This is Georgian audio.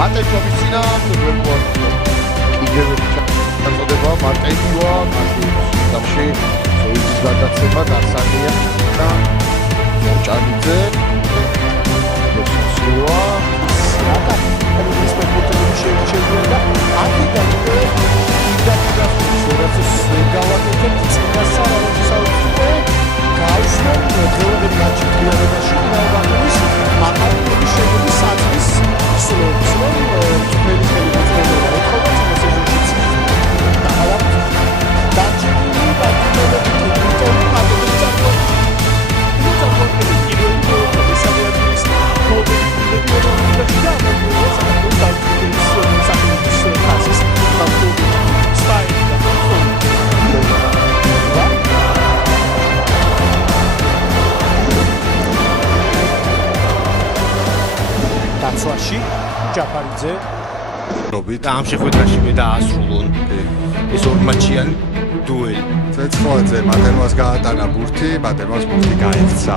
მარტენჯოვის წინააღმდეგ კიდევ წოდება მარტენჯოა მასში ზოიძის გადაცემა დასანია და მოჭადიძე მოსწროა ის მეფუტები შეჩერდა და აქედან ისედაც გავაკეთებთ წინასწარ საუბრობ გავსვენ დღევანდელი გაჩქარებაში ნავგანის მატარებლების შედეგი საწყის სულობს რომ თბილი ხელმოწერა ეთქობა წინასწარშიც დაალავთ დაჩერილი ბატონები თვითონ მატარებლები დაცვაში ჯაფარიძე რობით ამ შეხვედრაში მე დაასრულონ ეს ორმაჩიანი დუელი ცეცხლაძე მატემას გაატანა ბურთი, მატემას ბურთი გაექცა.